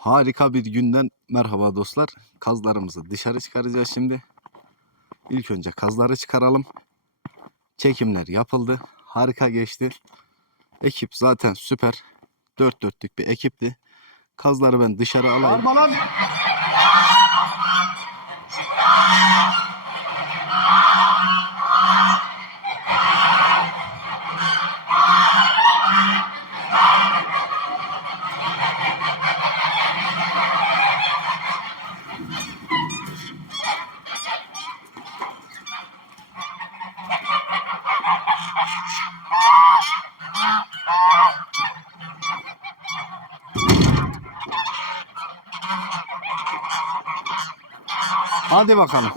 Harika bir günden merhaba dostlar. Kazlarımızı dışarı çıkaracağız şimdi. İlk önce kazları çıkaralım. Çekimler yapıldı. Harika geçti. Ekip zaten süper. Dört dörtlük bir ekipti. Kazları ben dışarı alayım. Hadi bakalım.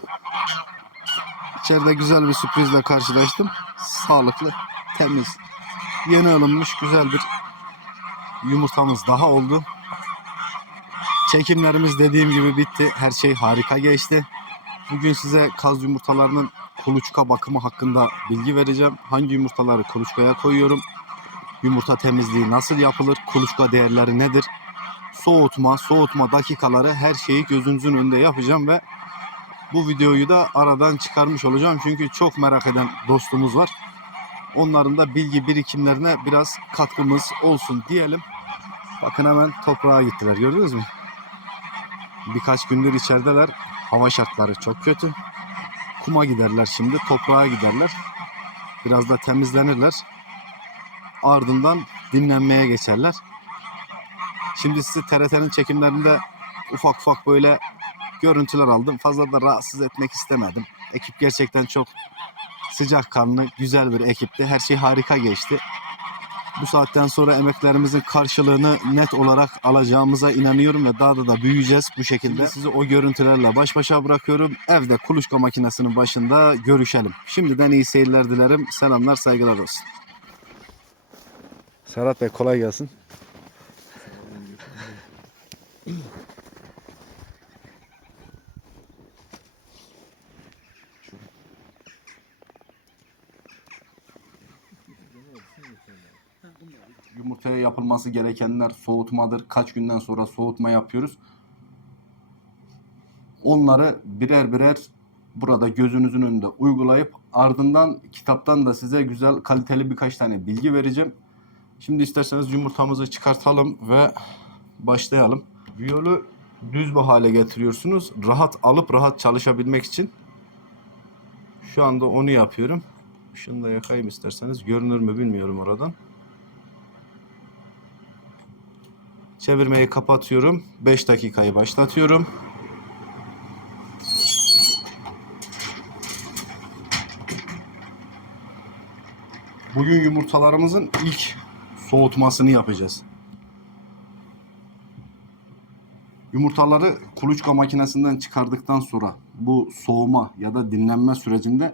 İçeride güzel bir sürprizle karşılaştım. Sağlıklı, temiz, yeni alınmış güzel bir yumurtamız daha oldu. Çekimlerimiz dediğim gibi bitti. Her şey harika geçti. Bugün size kaz yumurtalarının kuluçka bakımı hakkında bilgi vereceğim. Hangi yumurtaları kuluçkaya koyuyorum? Yumurta temizliği nasıl yapılır? Kuluçka değerleri nedir? Soğutma, soğutma dakikaları her şeyi gözünüzün önünde yapacağım ve bu videoyu da aradan çıkarmış olacağım. Çünkü çok merak eden dostumuz var. Onların da bilgi birikimlerine biraz katkımız olsun diyelim. Bakın hemen toprağa gittiler gördünüz mü? Birkaç gündür içerideler. Hava şartları çok kötü. Kuma giderler şimdi, toprağa giderler. Biraz da temizlenirler. Ardından dinlenmeye geçerler. Şimdi sizi TRT'nin çekimlerinde ufak ufak böyle görüntüler aldım. Fazla da rahatsız etmek istemedim. Ekip gerçekten çok sıcakkanlı, güzel bir ekipti. Her şey harika geçti. Bu saatten sonra emeklerimizin karşılığını net olarak alacağımıza inanıyorum ve daha da da büyüyeceğiz bu şekilde. Sizi o görüntülerle baş başa bırakıyorum. Evde kuluçka makinesinin başında görüşelim. Şimdiden iyi seyirler dilerim. Selamlar, saygılar olsun. Serhat Bey kolay gelsin. Yumurtaya yapılması gerekenler soğutmadır. Kaç günden sonra soğutma yapıyoruz. Onları birer birer burada gözünüzün önünde uygulayıp ardından kitaptan da size güzel kaliteli birkaç tane bilgi vereceğim. Şimdi isterseniz yumurtamızı çıkartalım ve başlayalım. Viyolu düz bir hale getiriyorsunuz. Rahat alıp rahat çalışabilmek için. Şu anda onu yapıyorum. Şunu da yakayım isterseniz. Görünür mü bilmiyorum oradan. Çevirmeyi kapatıyorum. 5 dakikayı başlatıyorum. Bugün yumurtalarımızın ilk soğutmasını yapacağız. Yumurtaları kuluçka makinesinden çıkardıktan sonra bu soğuma ya da dinlenme sürecinde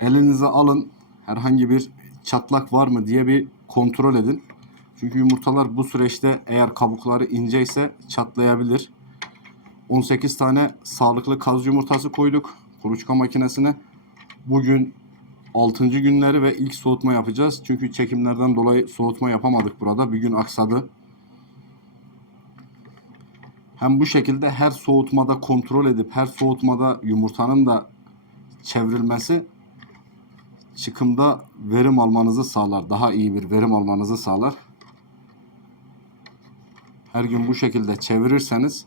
elinize alın. Herhangi bir çatlak var mı diye bir kontrol edin. Çünkü yumurtalar bu süreçte eğer kabukları inceyse çatlayabilir. 18 tane sağlıklı kaz yumurtası koyduk kuluçka makinesine. Bugün 6. günleri ve ilk soğutma yapacağız. Çünkü çekimlerden dolayı soğutma yapamadık burada. Bir gün aksadı. Hem bu şekilde her soğutmada kontrol edip her soğutmada yumurtanın da çevrilmesi çıkımda verim almanızı sağlar. Daha iyi bir verim almanızı sağlar. Her gün bu şekilde çevirirseniz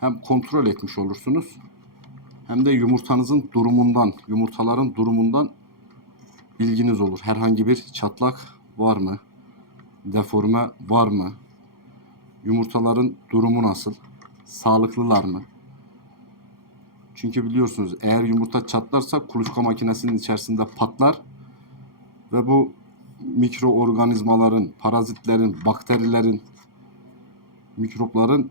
hem kontrol etmiş olursunuz hem de yumurtanızın durumundan, yumurtaların durumundan bilginiz olur. Herhangi bir çatlak var mı? Deforme var mı? Yumurtaların durumu nasıl? Sağlıklılar mı? Çünkü biliyorsunuz eğer yumurta çatlarsa kuluçka makinesinin içerisinde patlar ve bu mikroorganizmaların, parazitlerin, bakterilerin, mikropların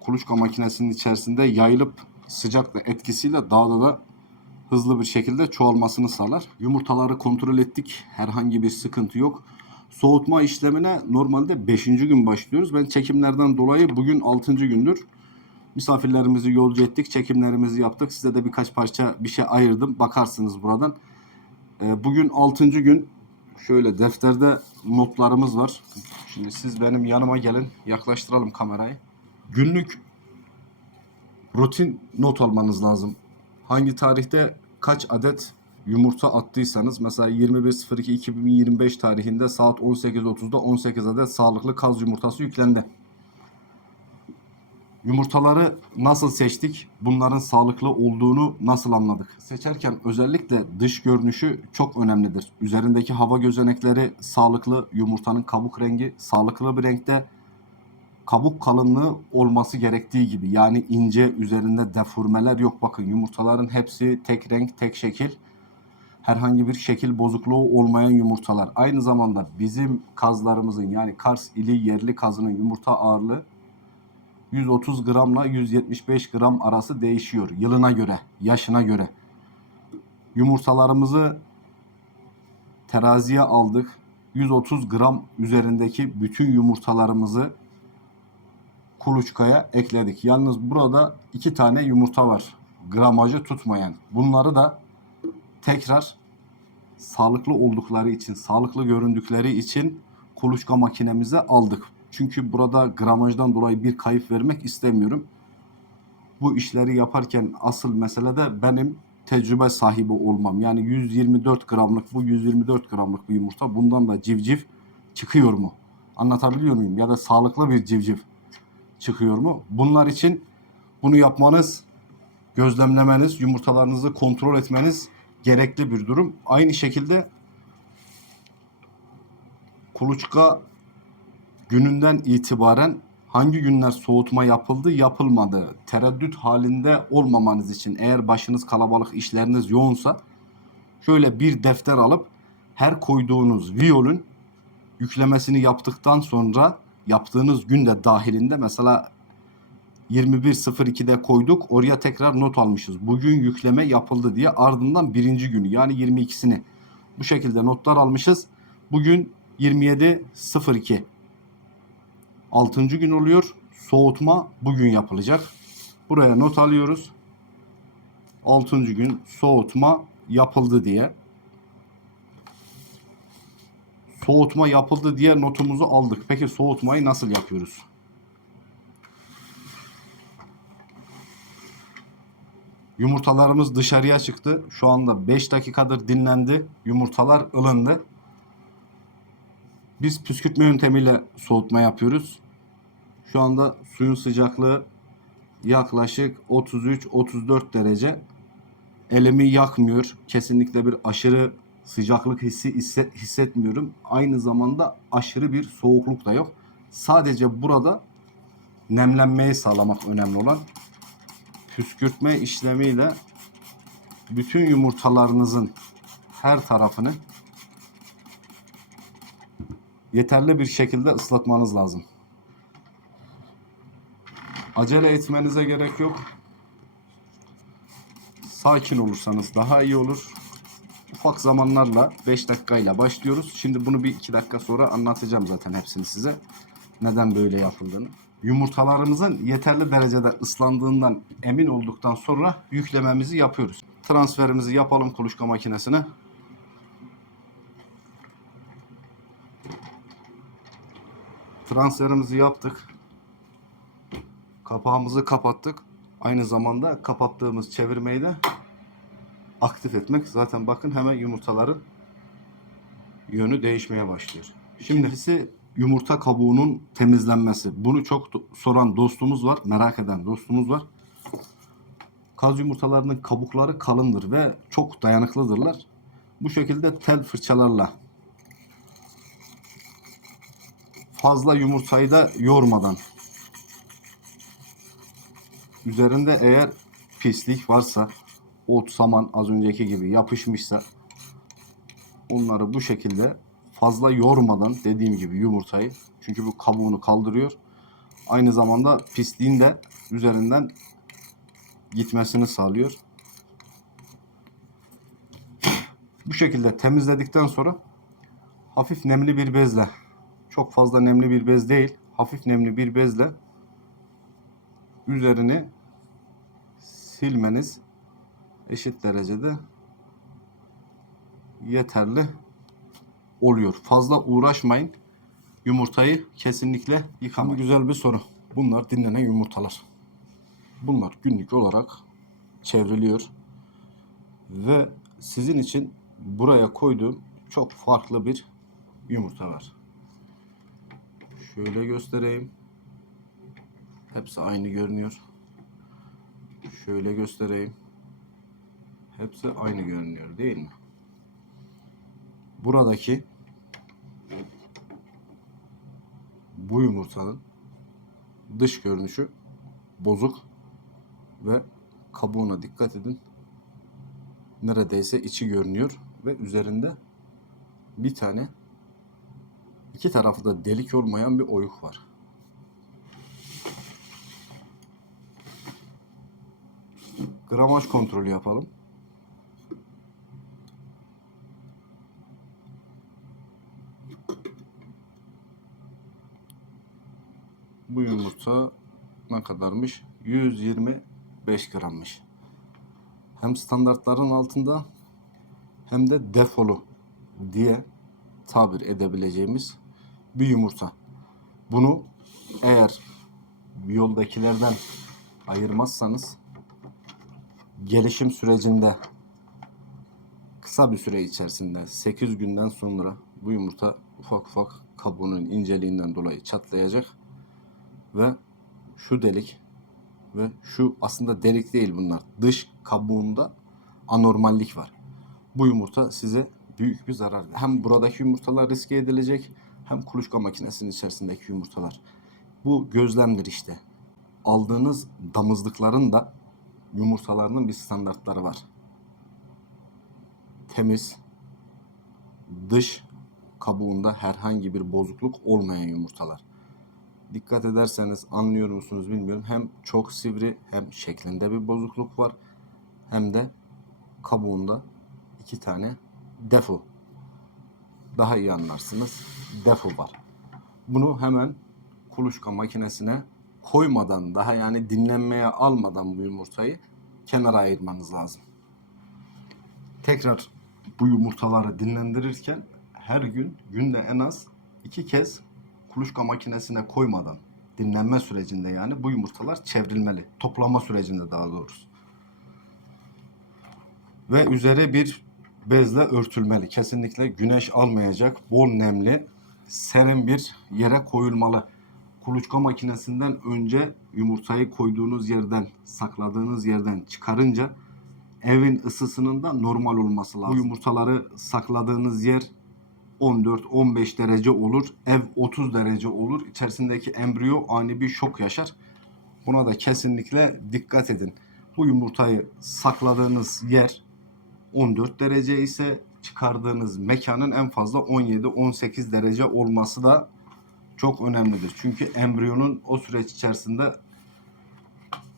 kuluçka makinesinin içerisinde yayılıp sıcaklık etkisiyle daha da hızlı bir şekilde çoğalmasını sağlar. Yumurtaları kontrol ettik. Herhangi bir sıkıntı yok. Soğutma işlemine normalde 5. gün başlıyoruz. Ben çekimlerden dolayı bugün 6. gündür. Misafirlerimizi yolcu ettik. Çekimlerimizi yaptık. Size de birkaç parça bir şey ayırdım. Bakarsınız buradan. Ee, Bugün 6. gün Şöyle defterde notlarımız var. Şimdi siz benim yanıma gelin. Yaklaştıralım kamerayı. Günlük rutin not almanız lazım. Hangi tarihte kaç adet yumurta attıysanız mesela 21.02.2025 tarihinde saat 18.30'da 18 adet sağlıklı kaz yumurtası yüklendi. Yumurtaları nasıl seçtik? Bunların sağlıklı olduğunu nasıl anladık? Seçerken özellikle dış görünüşü çok önemlidir. Üzerindeki hava gözenekleri sağlıklı, yumurtanın kabuk rengi sağlıklı bir renkte, kabuk kalınlığı olması gerektiği gibi. Yani ince, üzerinde deformeler yok. Bakın yumurtaların hepsi tek renk, tek şekil. Herhangi bir şekil bozukluğu olmayan yumurtalar. Aynı zamanda bizim kazlarımızın yani Kars ili yerli kazının yumurta ağırlığı 130 gramla 175 gram arası değişiyor yılına göre, yaşına göre. Yumurtalarımızı teraziye aldık. 130 gram üzerindeki bütün yumurtalarımızı kuluçkaya ekledik. Yalnız burada iki tane yumurta var. Gramajı tutmayan. Bunları da tekrar sağlıklı oldukları için, sağlıklı göründükleri için kuluçka makinemize aldık. Çünkü burada gramajdan dolayı bir kayıp vermek istemiyorum. Bu işleri yaparken asıl mesele de benim tecrübe sahibi olmam. Yani 124 gramlık bu 124 gramlık bir yumurta bundan da civciv çıkıyor mu? Anlatabiliyor muyum? Ya da sağlıklı bir civciv çıkıyor mu? Bunlar için bunu yapmanız, gözlemlemeniz, yumurtalarınızı kontrol etmeniz gerekli bir durum. Aynı şekilde kuluçka gününden itibaren hangi günler soğutma yapıldı yapılmadı tereddüt halinde olmamanız için eğer başınız kalabalık işleriniz yoğunsa şöyle bir defter alıp her koyduğunuz viyolün yüklemesini yaptıktan sonra yaptığınız günde dahilinde mesela 21.02'de koyduk oraya tekrar not almışız. Bugün yükleme yapıldı diye ardından birinci günü yani 22'sini bu şekilde notlar almışız. Bugün 27.02 6. gün oluyor. Soğutma bugün yapılacak. Buraya not alıyoruz. 6. gün soğutma yapıldı diye. Soğutma yapıldı diye notumuzu aldık. Peki soğutmayı nasıl yapıyoruz? Yumurtalarımız dışarıya çıktı. Şu anda 5 dakikadır dinlendi. Yumurtalar ılındı. Biz püskürtme yöntemiyle soğutma yapıyoruz. Şu anda suyun sıcaklığı yaklaşık 33-34 derece. Elimi yakmıyor. Kesinlikle bir aşırı sıcaklık hissi hisse- hissetmiyorum. Aynı zamanda aşırı bir soğukluk da yok. Sadece burada nemlenmeyi sağlamak önemli olan. Püskürtme işlemiyle bütün yumurtalarınızın her tarafını yeterli bir şekilde ıslatmanız lazım. Acele etmenize gerek yok. Sakin olursanız daha iyi olur. Ufak zamanlarla 5 dakikayla başlıyoruz. Şimdi bunu bir 2 dakika sonra anlatacağım zaten hepsini size. Neden böyle yapıldığını. Yumurtalarımızın yeterli derecede ıslandığından emin olduktan sonra yüklememizi yapıyoruz. Transferimizi yapalım kuluçka makinesine. Transferimizi yaptık. Kapağımızı kapattık. Aynı zamanda kapattığımız çevirmeyi de aktif etmek. Zaten bakın hemen yumurtaların yönü değişmeye başlıyor. Şimdisi yumurta kabuğunun temizlenmesi. Bunu çok soran dostumuz var, merak eden dostumuz var. Kaz yumurtalarının kabukları kalındır ve çok dayanıklıdırlar. Bu şekilde tel fırçalarla fazla yumurtayı da yormadan üzerinde eğer pislik varsa ot, saman az önceki gibi yapışmışsa onları bu şekilde fazla yormadan dediğim gibi yumurtayı çünkü bu kabuğunu kaldırıyor. Aynı zamanda pisliğin de üzerinden gitmesini sağlıyor. Bu şekilde temizledikten sonra hafif nemli bir bezle çok fazla nemli bir bez değil hafif nemli bir bezle üzerini silmeniz eşit derecede yeterli oluyor. Fazla uğraşmayın. Yumurtayı kesinlikle yıkamayın. Güzel bir soru. Bunlar dinlenen yumurtalar. Bunlar günlük olarak çevriliyor. Ve sizin için buraya koyduğum çok farklı bir yumurta var. Şöyle göstereyim. Hepsi aynı görünüyor. Şöyle göstereyim. Hepsi aynı görünüyor değil mi? Buradaki bu yumurtanın dış görünüşü bozuk ve kabuğuna dikkat edin. Neredeyse içi görünüyor ve üzerinde bir tane iki tarafı da delik olmayan bir oyuk var. Gramaj kontrolü yapalım. Bu yumurta ne kadarmış? 125 grammış. Hem standartların altında hem de defolu diye tabir edebileceğimiz bir yumurta. Bunu eğer yoldakilerden ayırmazsanız gelişim sürecinde kısa bir süre içerisinde 8 günden sonra bu yumurta ufak ufak kabuğunun inceliğinden dolayı çatlayacak ve şu delik ve şu aslında delik değil bunlar. Dış kabuğunda anormallik var. Bu yumurta size büyük bir zarar. Hem buradaki yumurtalar riske edilecek hem kuluçka makinesinin içerisindeki yumurtalar. Bu gözlemdir işte. Aldığınız damızlıkların da yumurtalarının bir standartları var. Temiz, dış kabuğunda herhangi bir bozukluk olmayan yumurtalar. Dikkat ederseniz anlıyor musunuz bilmiyorum. Hem çok sivri hem şeklinde bir bozukluk var. Hem de kabuğunda iki tane defo. Daha iyi anlarsınız. Defo var. Bunu hemen kuluçka makinesine koymadan daha yani dinlenmeye almadan bu yumurtayı kenara ayırmanız lazım. Tekrar bu yumurtaları dinlendirirken her gün günde en az iki kez kuluçka makinesine koymadan dinlenme sürecinde yani bu yumurtalar çevrilmeli. Toplama sürecinde daha doğrusu. Ve üzeri bir bezle örtülmeli. Kesinlikle güneş almayacak, bol nemli, serin bir yere koyulmalı. Kuluçka makinesinden önce yumurtayı koyduğunuz yerden, sakladığınız yerden çıkarınca evin ısısının da normal olması lazım. Bu yumurtaları sakladığınız yer 14-15 derece olur. Ev 30 derece olur. İçerisindeki embriyo ani bir şok yaşar. Buna da kesinlikle dikkat edin. Bu yumurtayı sakladığınız yer 14 derece ise çıkardığınız mekanın en fazla 17-18 derece olması da çok önemlidir. Çünkü embriyonun o süreç içerisinde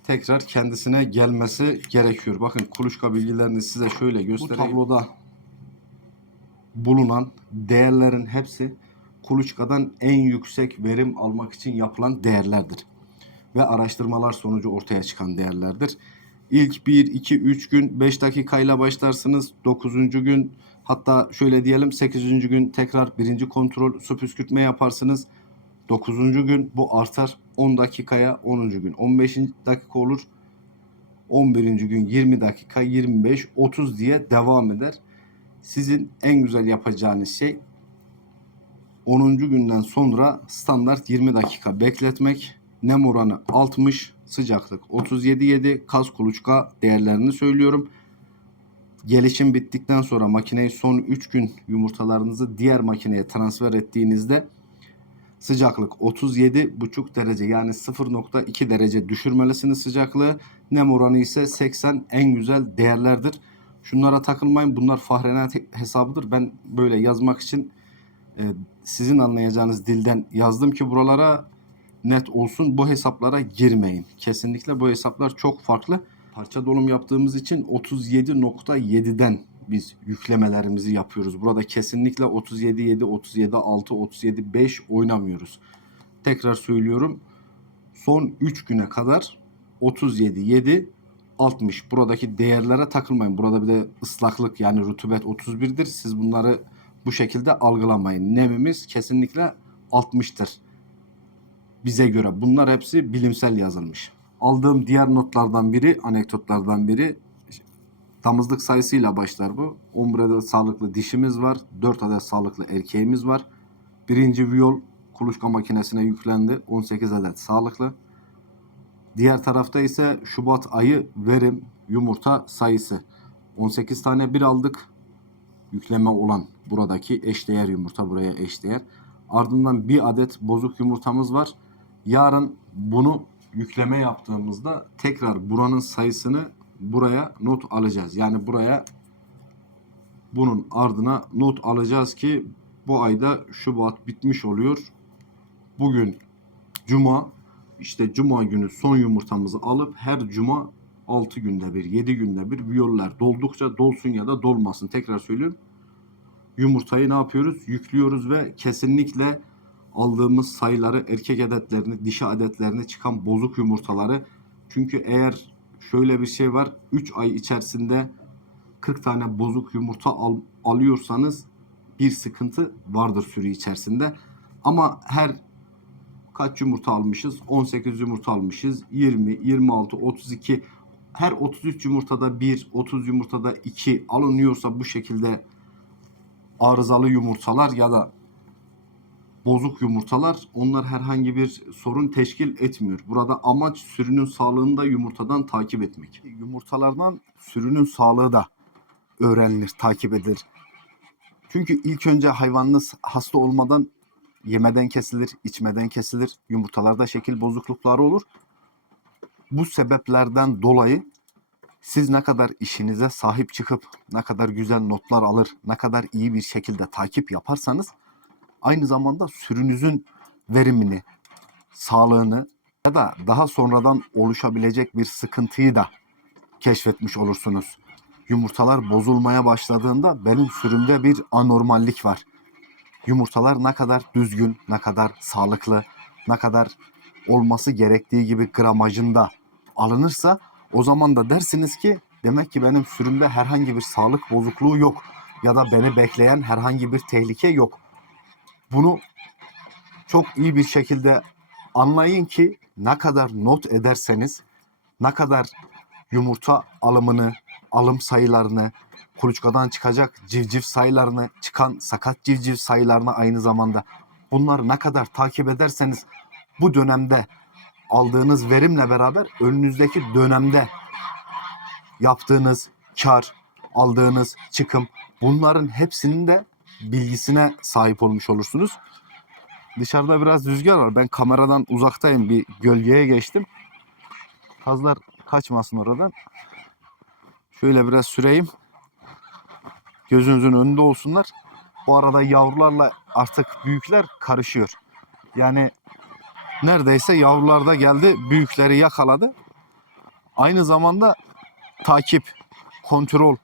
tekrar kendisine gelmesi gerekiyor. Bakın kuluçka bilgilerini size şöyle göstereyim. Bu tabloda bulunan değerlerin hepsi kuluçkadan en yüksek verim almak için yapılan değerlerdir. Ve araştırmalar sonucu ortaya çıkan değerlerdir. İlk 1, 2, 3 gün 5 dakikayla başlarsınız. 9. gün hatta şöyle diyelim 8. gün tekrar birinci kontrol su püskürtme yaparsınız. 9. gün bu artar 10 dakikaya 10. gün 15 dakika olur. 11. gün 20 dakika 25 30 diye devam eder. Sizin en güzel yapacağınız şey 10. günden sonra standart 20 dakika bekletmek. Nem oranı 60, sıcaklık 37.7, kas kuluçka değerlerini söylüyorum. Gelişim bittikten sonra makineyi son 3 gün yumurtalarınızı diğer makineye transfer ettiğinizde sıcaklık 37,5 derece yani 0.2 derece düşürmelisiniz sıcaklığı. Nem oranı ise 80 en güzel değerlerdir. Şunlara takılmayın. Bunlar Fahrenheit hesabıdır. Ben böyle yazmak için e, sizin anlayacağınız dilden yazdım ki buralara net olsun. Bu hesaplara girmeyin. Kesinlikle bu hesaplar çok farklı. Parça dolum yaptığımız için 37.7'den biz yüklemelerimizi yapıyoruz. Burada kesinlikle 37.7, 37.6, 37.5 oynamıyoruz. Tekrar söylüyorum. Son 3 güne kadar 37.7 60. Buradaki değerlere takılmayın. Burada bir de ıslaklık yani rutubet 31'dir. Siz bunları bu şekilde algılamayın. Nemimiz kesinlikle 60'tır. Bize göre bunlar hepsi bilimsel yazılmış. Aldığım diğer notlardan biri, anekdotlardan biri damızlık sayısıyla başlar bu. 11 adet sağlıklı dişimiz var. 4 adet sağlıklı erkeğimiz var. Birinci viyol kuluçka makinesine yüklendi. 18 adet sağlıklı. Diğer tarafta ise Şubat ayı verim yumurta sayısı. 18 tane bir aldık. Yükleme olan buradaki eşdeğer yumurta buraya eşdeğer. Ardından bir adet bozuk yumurtamız var. Yarın bunu yükleme yaptığımızda tekrar buranın sayısını buraya not alacağız. Yani buraya bunun ardına not alacağız ki bu ayda Şubat bitmiş oluyor. Bugün Cuma işte Cuma günü son yumurtamızı alıp her Cuma 6 günde bir 7 günde bir viyoller doldukça dolsun ya da dolmasın. Tekrar söylüyorum. Yumurtayı ne yapıyoruz? Yüklüyoruz ve kesinlikle aldığımız sayıları erkek adetlerini, dişi adetlerini çıkan bozuk yumurtaları. Çünkü eğer şöyle bir şey var 3 ay içerisinde 40 tane bozuk yumurta al- alıyorsanız bir sıkıntı vardır sürü içerisinde. Ama her kaç yumurta almışız? 18 yumurta almışız. 20, 26, 32 her 33 yumurtada 1, 30 yumurtada 2 alınıyorsa bu şekilde arızalı yumurtalar ya da bozuk yumurtalar onlar herhangi bir sorun teşkil etmiyor. Burada amaç sürünün sağlığını da yumurtadan takip etmek. Yumurtalardan sürünün sağlığı da öğrenilir, takip edilir. Çünkü ilk önce hayvanınız hasta olmadan yemeden kesilir, içmeden kesilir. Yumurtalarda şekil bozuklukları olur. Bu sebeplerden dolayı siz ne kadar işinize sahip çıkıp ne kadar güzel notlar alır, ne kadar iyi bir şekilde takip yaparsanız aynı zamanda sürünüzün verimini, sağlığını ya da daha sonradan oluşabilecek bir sıkıntıyı da keşfetmiş olursunuz. Yumurtalar bozulmaya başladığında benim sürümde bir anormallik var. Yumurtalar ne kadar düzgün, ne kadar sağlıklı, ne kadar olması gerektiği gibi gramajında alınırsa o zaman da dersiniz ki demek ki benim sürümde herhangi bir sağlık bozukluğu yok ya da beni bekleyen herhangi bir tehlike yok. Bunu çok iyi bir şekilde anlayın ki ne kadar not ederseniz, ne kadar yumurta alımını, alım sayılarını, kuluçkadan çıkacak civciv sayılarını, çıkan sakat civciv sayılarını aynı zamanda bunları ne kadar takip ederseniz bu dönemde aldığınız verimle beraber önünüzdeki dönemde yaptığınız kar, aldığınız çıkım bunların hepsinin de bilgisine sahip olmuş olursunuz. Dışarıda biraz rüzgar var. Ben kameradan uzaktayım. Bir gölgeye geçtim. Kazlar kaçmasın oradan. Şöyle biraz süreyim. Gözünüzün önünde olsunlar. Bu arada yavrularla artık büyükler karışıyor. Yani neredeyse yavrular da geldi. Büyükleri yakaladı. Aynı zamanda takip, kontrol,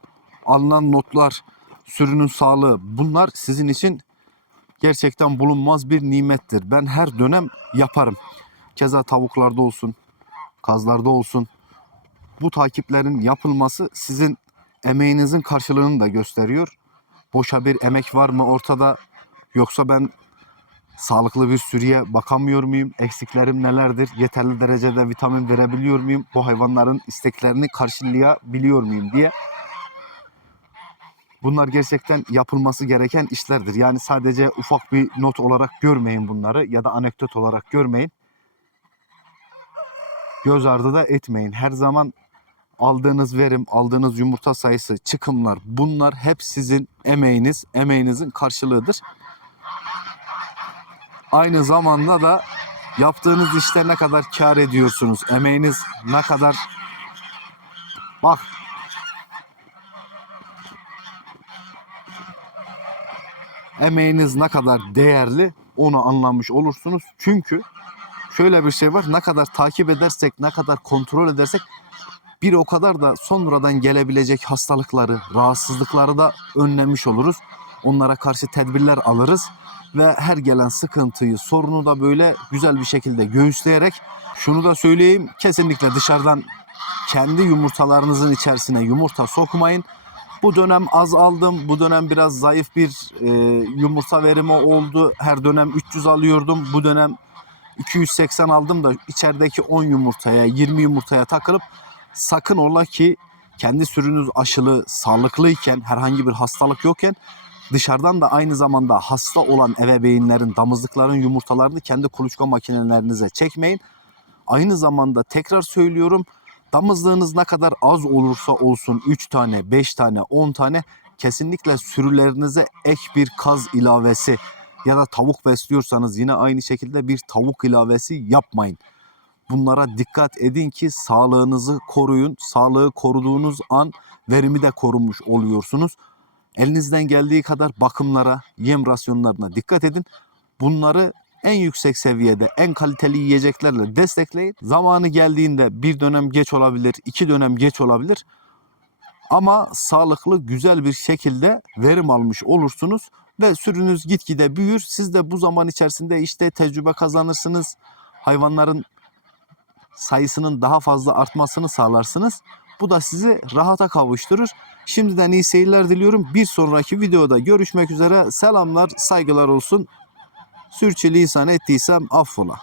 alınan notlar, sürünün sağlığı bunlar sizin için gerçekten bulunmaz bir nimettir. Ben her dönem yaparım. Keza tavuklarda olsun, kazlarda olsun. Bu takiplerin yapılması sizin emeğinizin karşılığını da gösteriyor. Boşa bir emek var mı ortada yoksa ben sağlıklı bir sürüye bakamıyor muyum? Eksiklerim nelerdir? Yeterli derecede vitamin verebiliyor muyum? Bu hayvanların isteklerini karşılayabiliyor muyum diye Bunlar gerçekten yapılması gereken işlerdir. Yani sadece ufak bir not olarak görmeyin bunları ya da anekdot olarak görmeyin. Göz ardı da etmeyin. Her zaman aldığınız verim, aldığınız yumurta sayısı, çıkımlar bunlar hep sizin emeğiniz, emeğinizin karşılığıdır. Aynı zamanda da yaptığınız işte ne kadar kar ediyorsunuz, emeğiniz ne kadar bak emeğiniz ne kadar değerli onu anlamış olursunuz. Çünkü şöyle bir şey var. Ne kadar takip edersek, ne kadar kontrol edersek bir o kadar da sonradan gelebilecek hastalıkları, rahatsızlıkları da önlemiş oluruz. Onlara karşı tedbirler alırız ve her gelen sıkıntıyı, sorunu da böyle güzel bir şekilde göğüsleyerek şunu da söyleyeyim. Kesinlikle dışarıdan kendi yumurtalarınızın içerisine yumurta sokmayın. Bu dönem az aldım. Bu dönem biraz zayıf bir e, yumurta verimi oldu. Her dönem 300 alıyordum. Bu dönem 280 aldım da içerideki 10 yumurtaya, 20 yumurtaya takılıp sakın ola ki kendi sürünüz aşılı, sağlıklıyken, herhangi bir hastalık yokken dışarıdan da aynı zamanda hasta olan ebeveynlerin, damızlıkların yumurtalarını kendi kuluçka makinelerinize çekmeyin. Aynı zamanda tekrar söylüyorum damızlığınız ne kadar az olursa olsun 3 tane, 5 tane, 10 tane kesinlikle sürülerinize ek bir kaz ilavesi ya da tavuk besliyorsanız yine aynı şekilde bir tavuk ilavesi yapmayın. Bunlara dikkat edin ki sağlığınızı koruyun. Sağlığı koruduğunuz an verimi de korumuş oluyorsunuz. Elinizden geldiği kadar bakımlara, yem rasyonlarına dikkat edin. Bunları en yüksek seviyede, en kaliteli yiyeceklerle destekleyin. Zamanı geldiğinde bir dönem geç olabilir, iki dönem geç olabilir. Ama sağlıklı, güzel bir şekilde verim almış olursunuz ve sürünüz gitgide büyür. Siz de bu zaman içerisinde işte tecrübe kazanırsınız. Hayvanların sayısının daha fazla artmasını sağlarsınız. Bu da sizi rahata kavuşturur. Şimdiden iyi seyirler diliyorum. Bir sonraki videoda görüşmek üzere. Selamlar, saygılar olsun. Sürçülisan ettiysem affola.